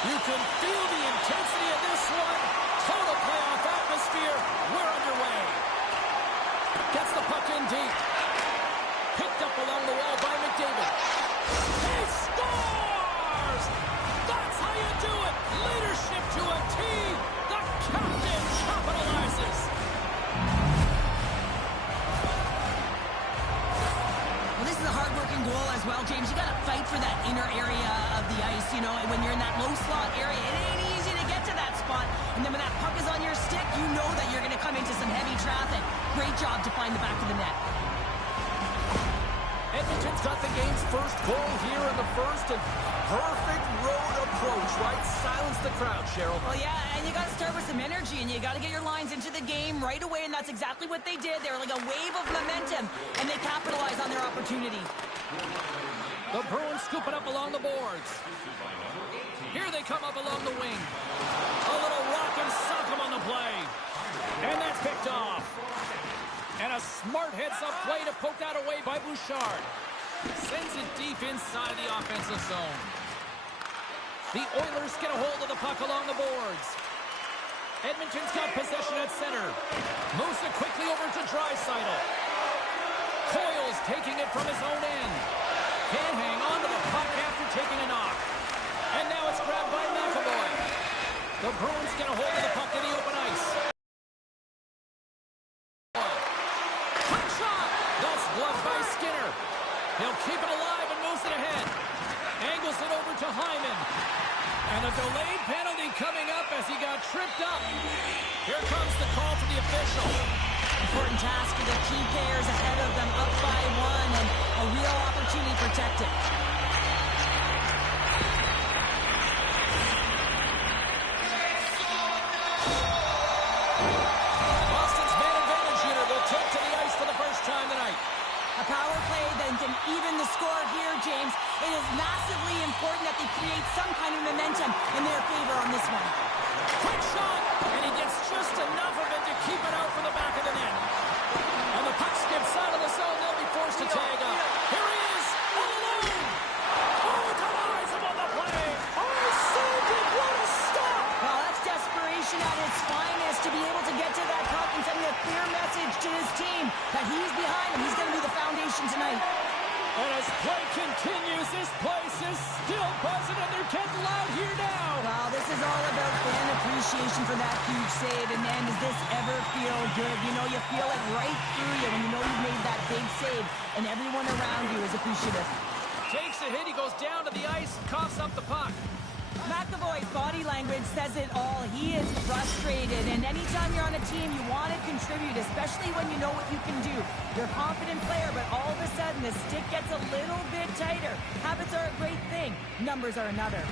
You can feel the intensity of this one. Total playoff atmosphere. We're underway. Gets the puck in deep. Picked up along the wall by McDavid. He scores! That's how you do it. Leadership to a T. The captain capitalizes. Well, this is a hard-working goal as well, James. You got to fight for that inner area of the ice. You know, when you're in that low slot area, it ain't easy to get to that spot. And then when that puck is on your stick, you know that you're going to come into some heavy traffic. Great job to find the back of the net. Edmonton's got the game's first goal here in the first, and perfect road approach, right? Silence the crowd, Cheryl. Well, yeah, and you got to start with some energy, and you got to get your lines into the game right away, and that's exactly what they did. They were like a wave of momentum, and they capitalized on their opportunity. The Bruins scoop it up along the boards. Here they come up along the wing. A little rock and sock 'em on the play. And that's picked off. And a smart heads-up play to poke that away by Bouchard. Sends it deep inside the offensive zone. The Oilers get a hold of the puck along the boards. Edmonton's got possession at center. Moves it quickly over to Draisaitl. Coyle's taking it from his own end. Can't hang on to the puck after taking a knock. And now it's grabbed by McAvoy. The Bruins get a hold of the puck in the open ice. Quick shot! That's gloved by Skinner. He'll keep it alive and moves it ahead. Angles it over to Hyman. And a delayed penalty coming up as he got tripped up. Here comes the call from the official. Important task for the key players ahead of them, up by one, and a real opportunity protected. Boston's man advantage unit will take to the ice for the first time tonight. A power play that can even the score here, James. It is massively important that they create some kind of momentum in their favor on this one. Quick shot, and he gets just enough of it to keep it out from the back of the net. And the puck skips out of the zone. They'll be forced to tag up. Here he is, all alone. Oh, denies him on the play. Oh, saved it. What a stop. Well, that's desperation at its finest to be able to get to that puck and sending a clear message to his team that he's behind him. He's going to be the foundation tonight. And as play continues, this place is still buzzing, and they're getting loud here now. Well, this is all about fan appreciation for that huge save. And, man, does this ever feel good? You know, you feel it right through you when you know you've made that big save, and everyone around you is appreciative. Takes a hit. He goes down to the ice, coughs up the puck. McAvoy's body language says it all. He is frustrated, and anytime you're on a team, you want to contribute, especially when you know what you can do. You're a confident player, but all of a sudden, the stick gets a little bit tighter. Habits are a great thing. Numbers are another.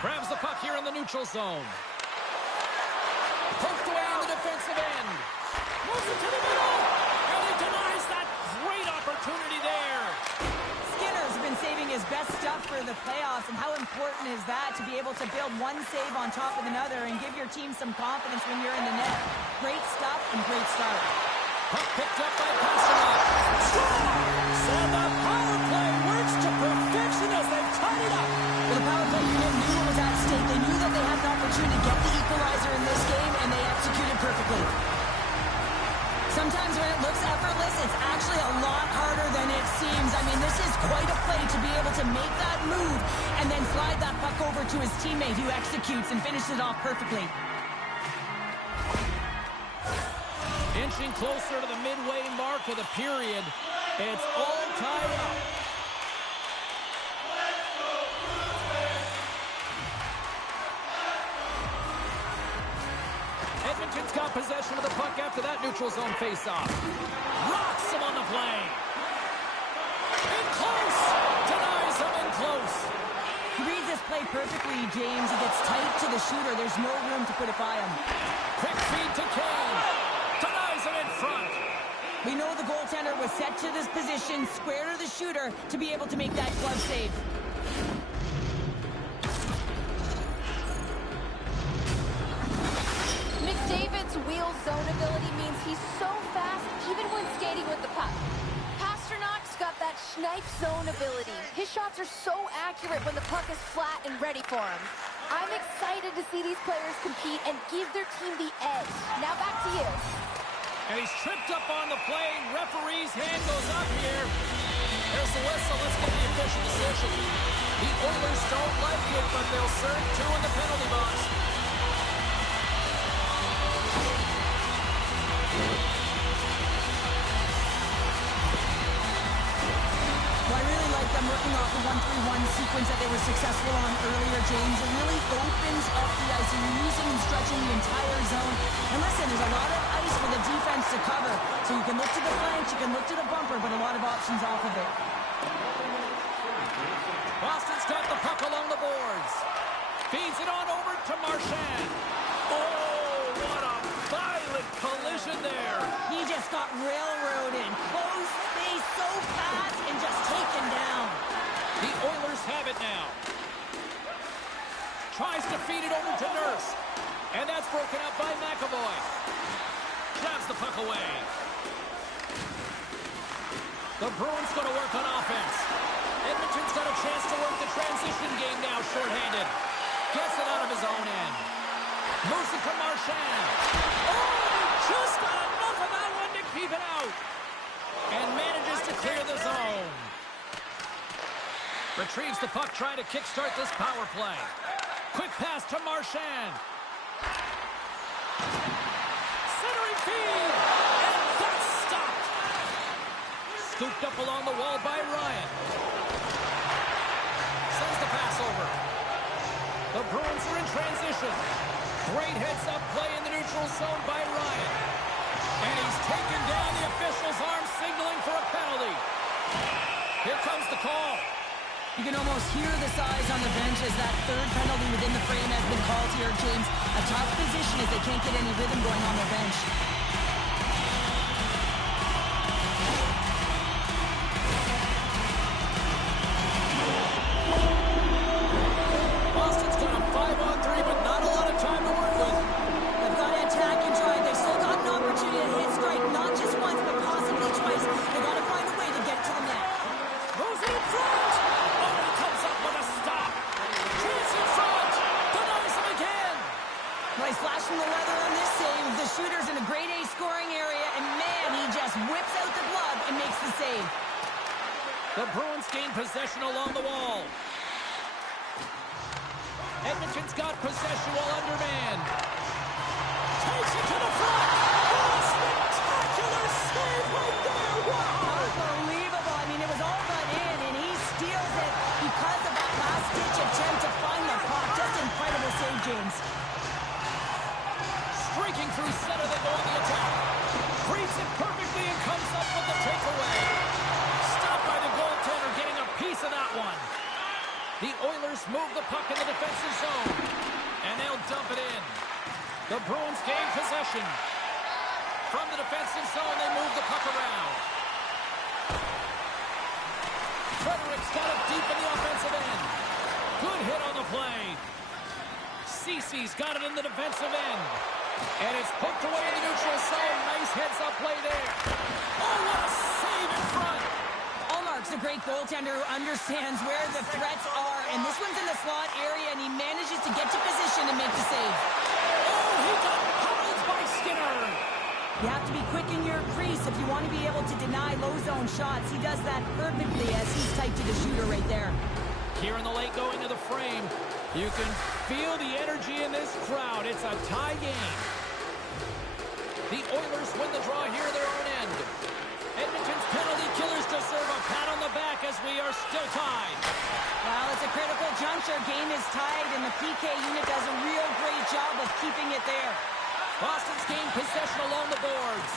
Grabs the puck here in the neutral zone. Poked away in the defensive end. Moves it to the middle, and he denies that great opportunity there. Skinner's been saving his best stuff for the playoffs, and how important is that to be able to build one save on top of another and give your team some confidence when you're in the net. Great stuff and great start. Puck picked up by Pasternak. Scores! And the power play works to perfection as they tie it up. Well, the power play unit knew what was at stake. They knew that they had an opportunity to get the equalizer in this game, and they executed perfectly. Sometimes when it looks effortless, it's actually a lot harder than it seems. I mean, this is quite a play to be able to make that move and then slide that puck over to his teammate who executes and finishes it off perfectly. Inching closer to the midway mark of the period. It's all tied up. Edmonton's got possession of the puck after that neutral zone faceoff. Rocks him on the play. In close. Denies him in close. He reads this play perfectly, James. He gets tight to the shooter. There's no room to put it by him. Quick feed to Kane. Denies him in front. We know the goaltender was set to this position, square to the shooter, to be able to make that glove save. McDavid's wheel zone ability means he's so fast even when skating with the puck. Pasternak's got that Schneip's zone ability. His shots are so accurate when the puck is flat and ready for him. I'm excited to see these players compete and give their team the edge. Now back to you. And he's tripped up on the play. Referee's hand goes up here. There's the whistle. Let's get the official decision. The Oilers don't like it, but they'll serve 2 in the penalty box. Well, I really like them working off the 1-3-1 sequence that they were successful on earlier, James. It really opens up the ice. You're using and stretching the entire zone. And listen, there's a lot of ice for the defense to cover. So you can look to the flanks, you can look to the bumper, but a lot of options off of it. Boston's got the puck along the boards. Feeds it on over to Marchand. Oh, what a violent collision there. He just got railroaded. Close space so fast and just taken down. The Oilers have it now. Tries to feed it over to Nurse. And that's broken up by McAvoy. Grabs the puck away. The Bruins going to work on offense. Edmonton's got a chance to work the transition game now, shorthanded. Gets it out of his own end. Moves it to Marchand. Oh, just got enough of that one to keep it out. And manages to clear the zone. Retrieves the puck, trying to kickstart this power play. Quick pass to Marchand. Centering feed. And that's stopped. Scooped up along the wall by Ryan. Sends the pass over. The Bruins are in transition. Great heads-up play in the neutral zone by Ryan. And he's taken down. The official's arm signaling for a penalty. Here comes the call. You can almost hear the sighs on the bench as that third penalty within the frame has been called here, James. A tough position as they can't get any rhythm going on their bench. Boston's got a 5-on-3, but not a lot of time to work with. They've got to attack and try. They've still got an opportunity to hit strike, not just once, but possibly twice. They've got to find a way to get to the net. Moves it in front. Oh, he comes up with a stop. Chance in front. Denies him again. Well, he's flashing the leather on this save. The shooter's in a grade A scoring area, and man, he just whips out the glove and makes the save. The Bruins gain possession along the wall. Edmonton's got possession while undermanned. Takes it to the front. Oh, a spectacular save right there. Wow. Unbelievable. I mean, it was all but in, and he steals it because of that last-ditch attempt to find the puck. Just incredible save, James. Streaking through center, they go on the attack. Reads it perfectly and comes up with the takeaway. Stopped by the goaltender, getting a piece of that one. The Oilers move the puck in the defensive zone, and they'll dump it in. The Bruins gain possession. From the defensive zone, they move the puck around. Frederick's got it deep in the offensive end. Good hit on the play. Cece's got it in the defensive end. And it's poked away in the neutral zone. Nice heads-up play there. Oh, what a save in front. Allmark's a great goaltender who understands where the threats are, and this one's in the slot area, and he manages to get to position and make the save. Oh, he got pummeled by Skinner. You have to be quick in your crease if you want to be able to deny low-zone shots. He does that perfectly as he's tight to the shooter right there. Here in the late going to the frame, you can feel the energy in this crowd. It's a tie game. The Oilers win the draw here at their own end. Edmonton's penalty killers deserve a pat on the back as we are still tied. Well, it's a critical juncture. Game is tied, and the PK unit does a real great job of keeping it there. Boston's gained possession along the boards.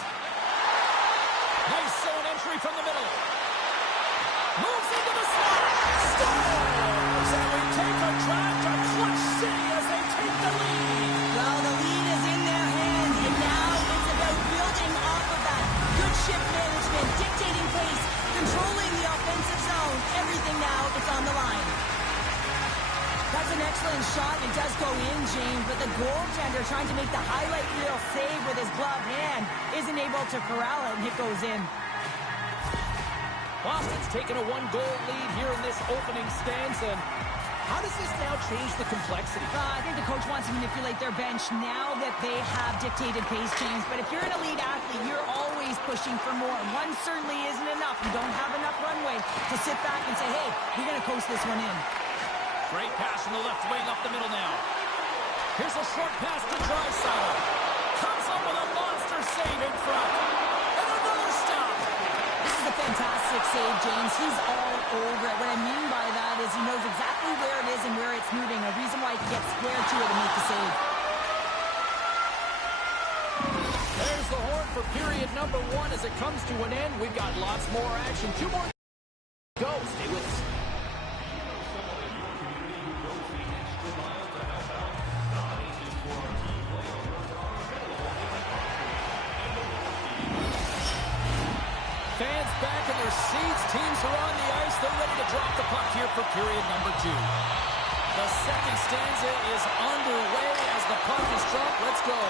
Nice zone entry from the middle. Moves into the slot. Stars! And we take a drive to Clutch City as they take the lead. Well, the lead is in their hands, and now it's about building off of that. Good shift management, dictating pace, controlling the offensive zone. Everything now, it's on the line. That's an excellent shot, and it does go in, James, but the goaltender trying to make the highlight reel save with his gloved hand isn't able to corral it, and it goes in. Boston's taken a one-goal lead here in this opening stanza. How does this now change the complexity? I think the coach wants to manipulate their bench now that they have dictated pace, James. But if you're an elite athlete, you're always pushing for more. One certainly isn't enough. You don't have enough runway to sit back and say, hey, we're going to coast this one in. Great pass from the left wing up the middle now. Here's a short pass to Draisaitl. Comes up with a monster save in front. And another stop. This is a fantastic save, James. He's all over it. What I mean by that is he knows exactly where it is and where it's moving. A reason why he can get square to it and make the save. There's the horn for period number 1 as it comes to an end. We've got lots more action. 2 more go. Stay with us. Fans back in their seats. Teams are on the ice. They're ready to drop the puck here for period number 2. The second stanza is underway as the puck is dropped. Let's go.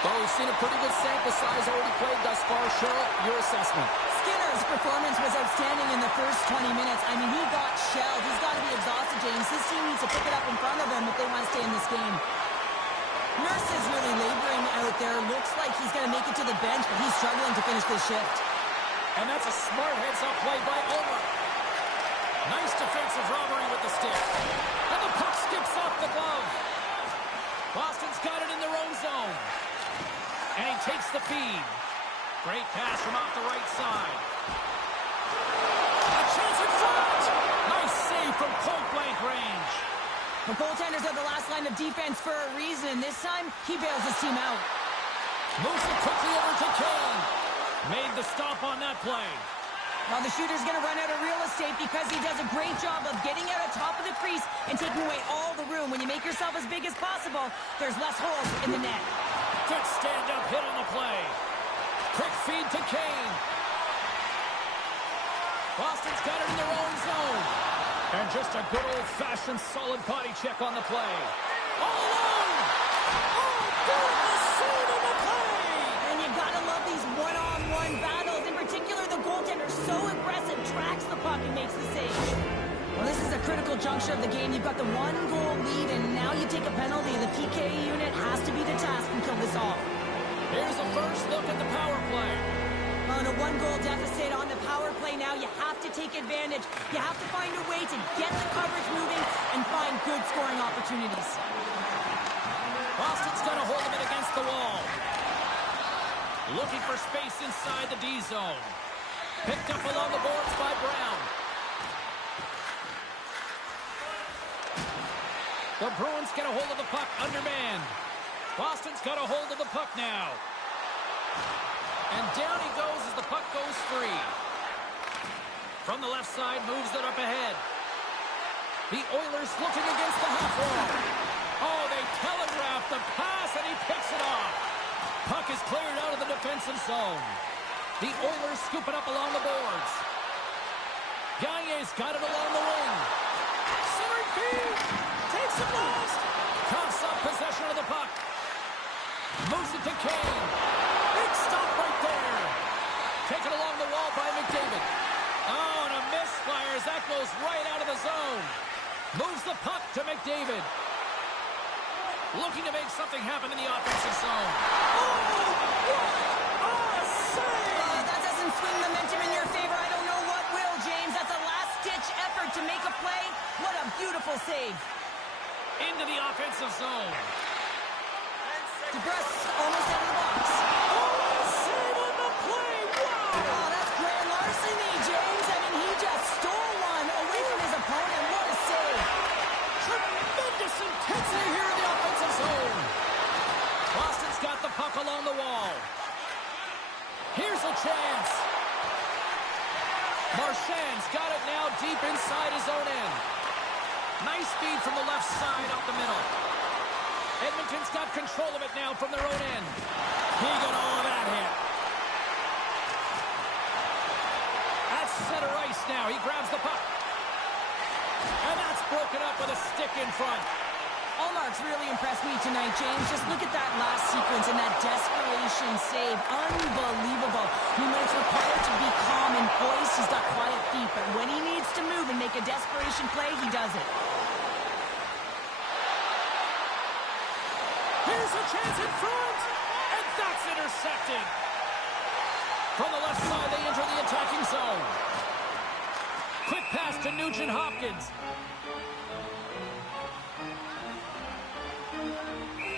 Well, we've seen a pretty good sample size already played thus far. Cheryl, your assessment. Skinner's performance was outstanding in the first 20 minutes. I mean, he got shelled. He's got to be exhausted, James. His team needs to pick it up in front of him if they want to stay in this game. Nurse is really laboring out there. Looks like he's going to make it to the bench, but he's struggling to finish this shift. And that's a smart heads-up play by Ulmer. Nice defensive robbery with the stick. And the puck skips off the glove. Boston's got it in their own zone. And he takes the feed. Great pass from off the right side. A chance in front! Nice save from point-blank range. The goaltenders are the last line of defense for a reason. This time, he bails his team out. Moves it quickly over to Kane. Made the stop on that play. Well, the shooter's going to run out of real estate because he does a great job of getting out on top of the crease and taking away all the room. When you make yourself as big as possible, there's less holes in the net. Good stand-up hit on the play. Quick feed to Kane. Boston's got it in their own zone. And just a good old-fashioned solid body check on the play. All alone! Oh, beautiful save on the play! And you got to love these one-on-one battles. In particular, the goaltender so aggressive, tracks the puck and makes the save. Well, this is a critical juncture of the game. You've got the one-goal lead, and now you take a penalty. The PK unit has to be the task and kill this off. Here's a first look at the power play. On a one-goal deficit on the power play now, you have to take advantage. You have to find a way to get the coverage moving and find good scoring opportunities. Boston's got a hold of it against the wall. Looking for space inside the D zone. Picked up along the boards by Brown. The Bruins get a hold of the puck undermanned. Boston's got a hold of the puck now. And down he goes as the puck goes free. From the left side, moves it up ahead. The Oilers looking against the half wall. Oh, they telegraph the pass, and he picks it off. Puck is cleared out of the defensive zone. The Oilers scoop it up along the boards. Gagne's got it along the wing. Centering feed. Takes it last. Coughs up possession of the puck. Moves it to Kane. Big stop right there. Taken along the wall by McDavid. Oh, and a misfire as that goes right out of the zone. Moves the puck to McDavid. Looking to make something happen in the offensive zone. Oh, what a save! That doesn't swing momentum in your favor. I don't know what will, James. That's a last-ditch effort to make a play. What a beautiful save. Into the offensive zone. DeBrusk almost out of the box. Oh, save on the play! Wow! Oh, that's grand larceny, James. I mean, he just stole one away from his opponent. What a save. Tremendous intensity here in the offensive zone. Boston's got the puck along the wall. Here's a chance. Marchand's got it now deep inside his own end. Nice speed from the left side up the middle. Edmonton's got control of it now from their own end. He got all of that hit. At center ice now. He grabs the puck. And that's broken up with a stick in front. Allmark's really impressed me tonight, James. Just look at that last sequence and that desperation save. Unbelievable. I mean, when it's required to be calm and poised, he's got quiet feet. But when he needs to move and make a desperation play, he does it. Here's a chance in front, and that's intercepted. From the left side, they enter the attacking zone. Quick pass to Nugent-Hopkins.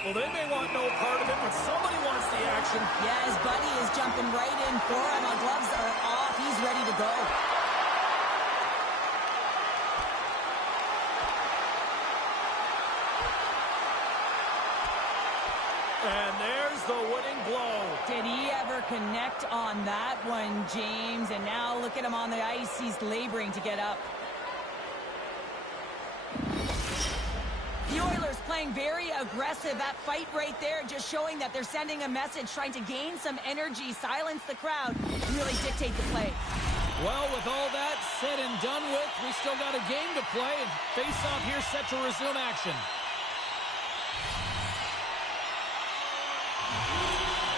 Well, they may want no part of it, but somebody wants the action. Yeah, his buddy is jumping right in for him. The gloves are off. He's ready to go. And there's the winning blow. Did he ever connect on that one, James? And now look at him on the ice. He's laboring to get up. The Oilers playing very aggressive. That fight right there just showing that they're sending a message, trying to gain some energy, silence the crowd, and really dictate the play. Well, with all that said and done with, we still got a game to play. Face-off here set to resume action.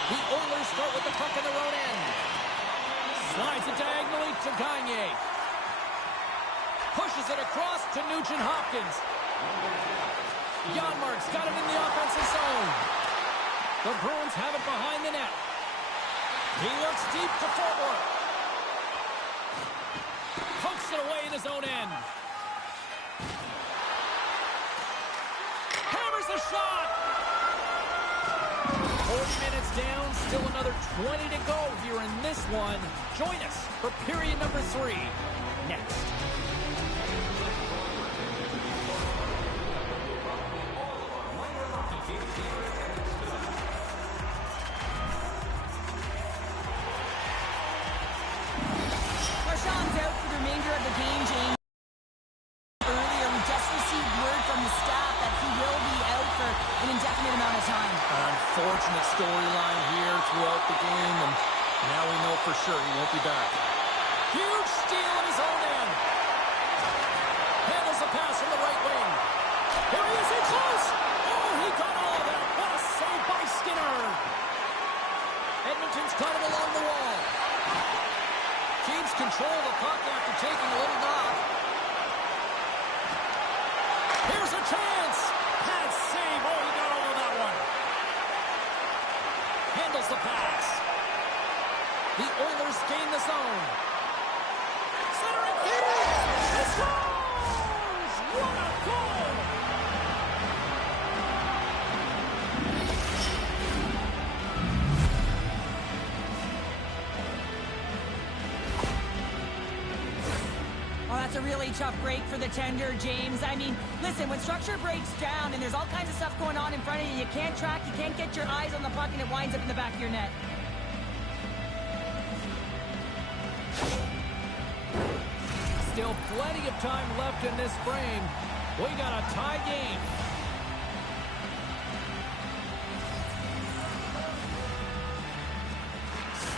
The Oilers start with the puck in their own end. Slides it diagonally to Gagne. Pushes it across to Nugent-Hopkins. Janmark's got it in the offensive zone. The Bruins have it behind the net. He looks deep to forward. Pokes it away in his own end. Hammers the shot. 40 minutes down, still another 20 to go here in this one. Join us for period number 3 next. Marchand's out for the remainder of the game, James. Earlier, we just received word from the staff that he will be out for an indefinite amount of time. Unfortunate storyline here throughout the game, and now we know for sure he won't be back. Huge steal in his own end. Handles the pass from the right wing. Here he is, in close. Oh, he got all of that. What a save by Skinner. Edmonton's got it along the wall. Keeps control of the puck after taking a little knock. Here's a chance. That save. Oh, he got all of that one. Handles the pass. The Oilers gain the zone. Centering field. He scores! What a goal! Oh, that's a really tough break for the tender, James. I mean, listen, when structure breaks down and there's all kinds of stuff going on in front of you, you can't track, you can't get your eyes on the puck, and it winds up in the back of your net. Still plenty of time left in this frame. We got a tie game.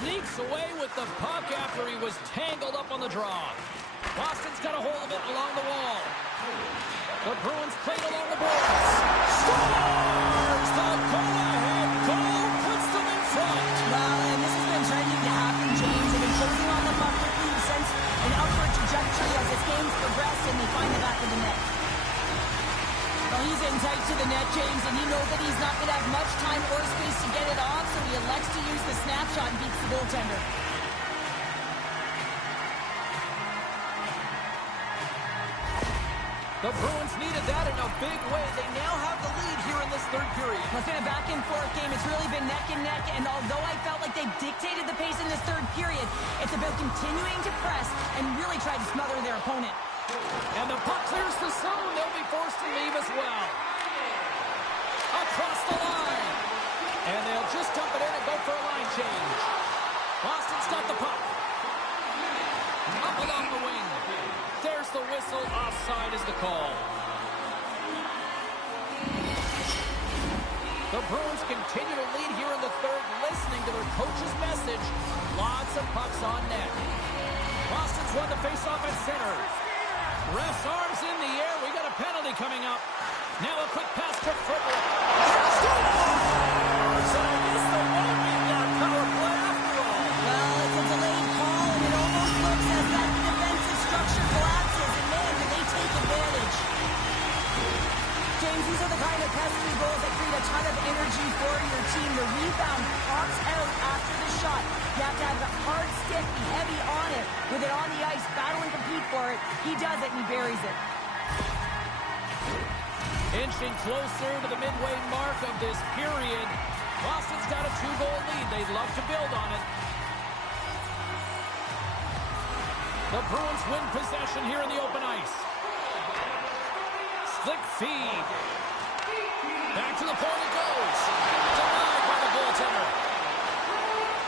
Sneaks away with the puck after he was tangled up on the draw. Boston's got a hold of it along the wall. The Bruins played along the boards. Scores! The go-ahead goal puts them in front. Well, and this has been trending to happen, James. They've been closing on the puck quickly since an upward trajectory as this game's progressed, and they find the back of the net. Well, he's in tight to the net, James, and he knows that he's not going to have much time or space to get it off, so he elects to use the snapshot and beats the goaltender. The Bruins needed that in a big way. They now have the lead here in this third period. Well, it's been a back-and-forth game. It's really been neck and neck, and although I felt like they dictated the pace in this third period, it's about continuing to press and really try to smother their opponent. And the puck clears the zone. They'll be forced to leave as well. Across the line. And they'll just dump it in and go for a line change. Boston's got the puck. Up along the wing. There's the whistle. Offside is the call. The Bruins continue to lead here in the third, listening to their coach's message. Lots of pucks on net. Boston's won the faceoff at center. Ref's arms in the air. We got a penalty coming up. Now a quick pass to Football. Scores! And I guess they won't need that power play after all. Well, it's a delayed call, and it almost looks as that defensive structure collapses. And man, do they take advantage. James, these are the kind of pesky goals that create a ton of energy for your team. The rebound pops out after the shot. You have to have the hard stick, be heavy on it. With it on the ice, battle and compete for it. He does it, and he buries it. Inching closer to the midway mark of this period. Boston's got a 2-goal lead. They'd love to build on it. The Bruins win possession here in the open ice. Slick feed. Back to the point it goes. Denied by the goaltender.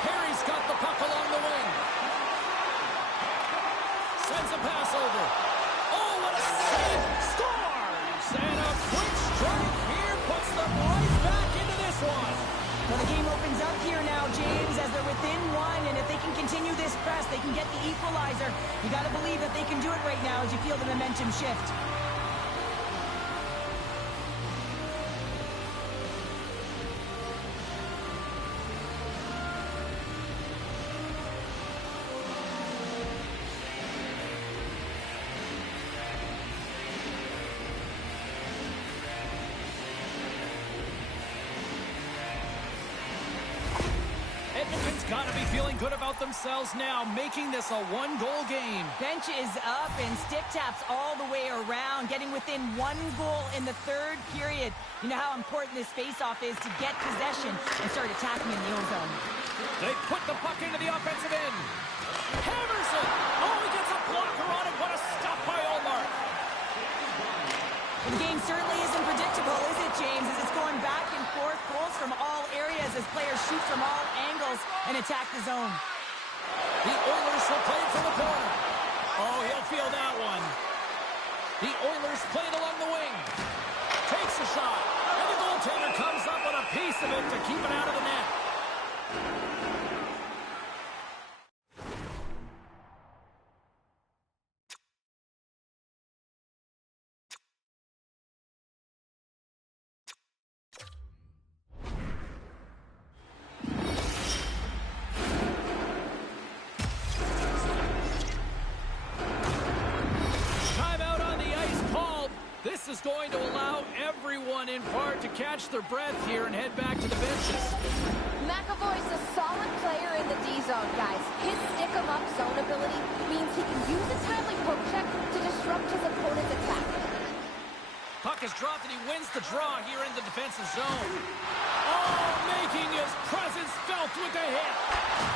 Perry's got the puck along the wing. Sends a pass over. Oh, what a save! Scores! And a quick strike here puts them right back into this one. Well, the game opens up here now, James, as they're within one, and if they can continue this press, they can get the equalizer. You got to believe that they can do it right now as you feel the momentum shift. Edmonton's got to be feeling good about themselves now, making this a 1-goal game. Bench is up and stick taps all the way around, getting within 1 goal in the third period. You know how important this face-off is to get possession and start attacking in the own zone. They put the puck into the offensive end. Hammers it. Oh, he gets a blocker on it. What a stop by Allmark. The game certainly isn't predictable, is it, James? As it's going back and forth, goals from all areas as players shoot from all angles and attack the zone. The Oilers will play it from the corner. Oh, he'll feel that one. The Oilers play it along the wing. Takes a shot. And the goaltender comes up with a piece of it to keep it out of the net. This is going to allow everyone in part to catch their breath here and head back to the benches. McAvoy's a solid player in the D-zone, guys. His stick-em-up zone ability means he can use a timely poke check to disrupt his opponent's attack. Puck is dropped and he wins the draw here in the defensive zone. Oh, making his presence felt with the hit.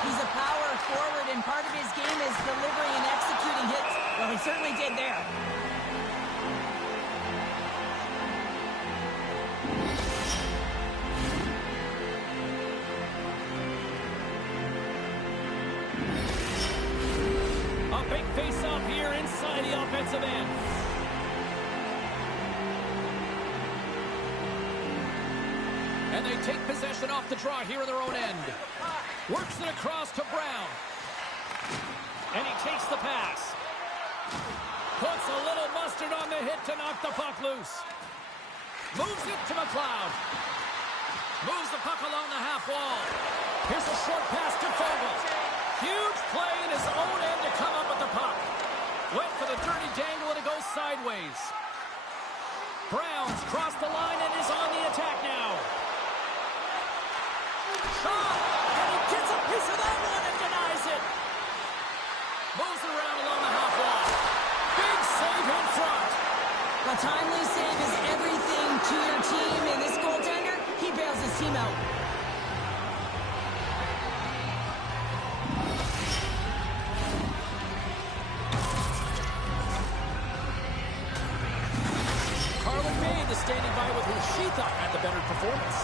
He's a power forward, and part of his game is delivering and executing hits. Well, he certainly did there. A big face-off here inside the offensive end. And they take possession off the draw here in their own end. Works it across to Brown. And he takes the pass. Puts a little mustard on the hit to knock the puck loose. Moves it to McLeod. Moves the puck along the half wall. Here's a short pass to Fogle. Huge play in his own end to come up with the puck. Went for the dirty dangle and it goes sideways. Brown's crossed the line and is on the attack now. Shot! And he gets a piece of that one and denies it. Moves it around along the half wall. Big save in front. A timely save is everything to your team, and this goaltender, he bails his team out. Standing by with who she thought had the better performance.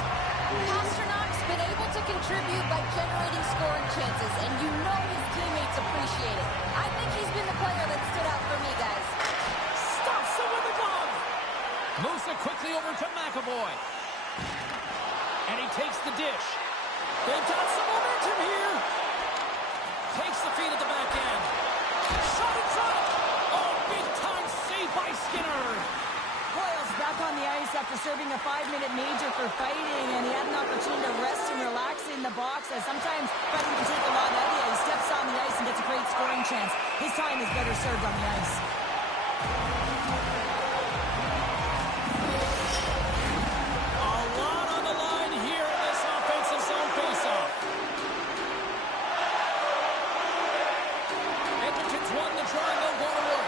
Pasternak's been able to contribute by generating scoring chances, and you know his teammates appreciate it. I think he's been the player that stood out for me, guys. Stops him with the glove. Moves it quickly over to McAvoy. And he takes the dish. They've got some momentum here. Takes the feed at the back end. Shot in front. Oh, big time save by Skinner. Coyle's back on the ice after serving a 5-minute major for fighting, and he had an opportunity to rest and relax in the box. As sometimes fighting can take a lot out of you. He steps on the ice and gets a great scoring chance. His time is better served on the ice. A lot on the line here in this offensive zone faceoff. Edmonton's won the draw, and they'll go to work.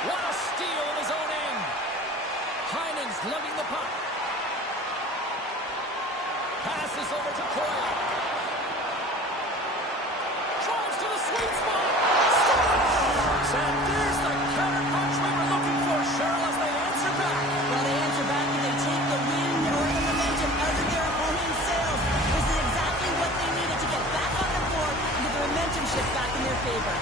What a steal in his own end. Heinen's lugging the puck. Passes over to Coyle. Drives to the sweet spot. Scores! And there's the counterpunch we were looking for, Cheryl, as they answer back. Well, they answer back and they take the wind or the momentum out of their opponent's sails. This is exactly what they needed to get back on the board and get the momentum shift back in their favor.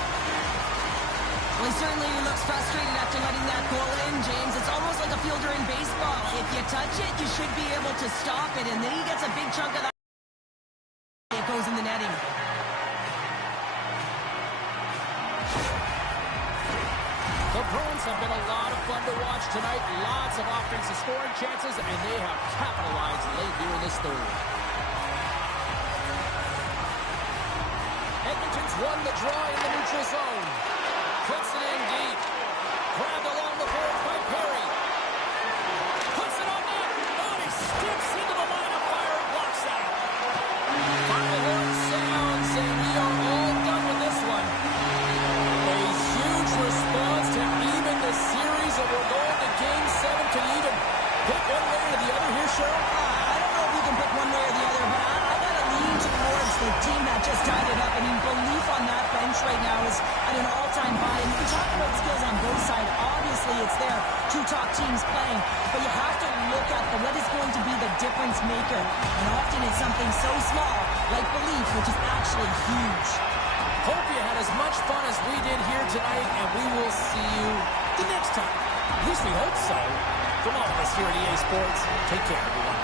Well, he certainly looks frustrated after letting that goal in, James. It's almost like a fielder in baseball. If you touch it, you should be able to stop it, and then he gets a big chunk of that. It goes in the netting. The Bruins have been a lot of fun to watch tonight. Lots of offensive scoring chances, and they have capitalized late here in this third. Edmonton's won the draw in the neutral zone. Puts it in deep. Grabbed along the boards by Perry. Puts it on net. Oh, and he skips into the line of fire and blocks that. Final horn sounds, and we are all done with this one. A huge response to even the series, and we're going to Game 7. Can you even pick one way or the other here, Cheryl? I don't know if you can pick one way or the other, but I got to lean towards the team that just tied it up. I mean, belief on that bench right now is at an all-time high. And you can talk about skills on both sides. Obviously, it's there. Two top teams playing. But you have to look at what is going to be the difference maker. And often it's something so small, like belief, which is actually huge. Hope you had as much fun as we did here tonight, and we will see you the next time. At least we hope so. From all of us here at EA Sports, take care, everyone.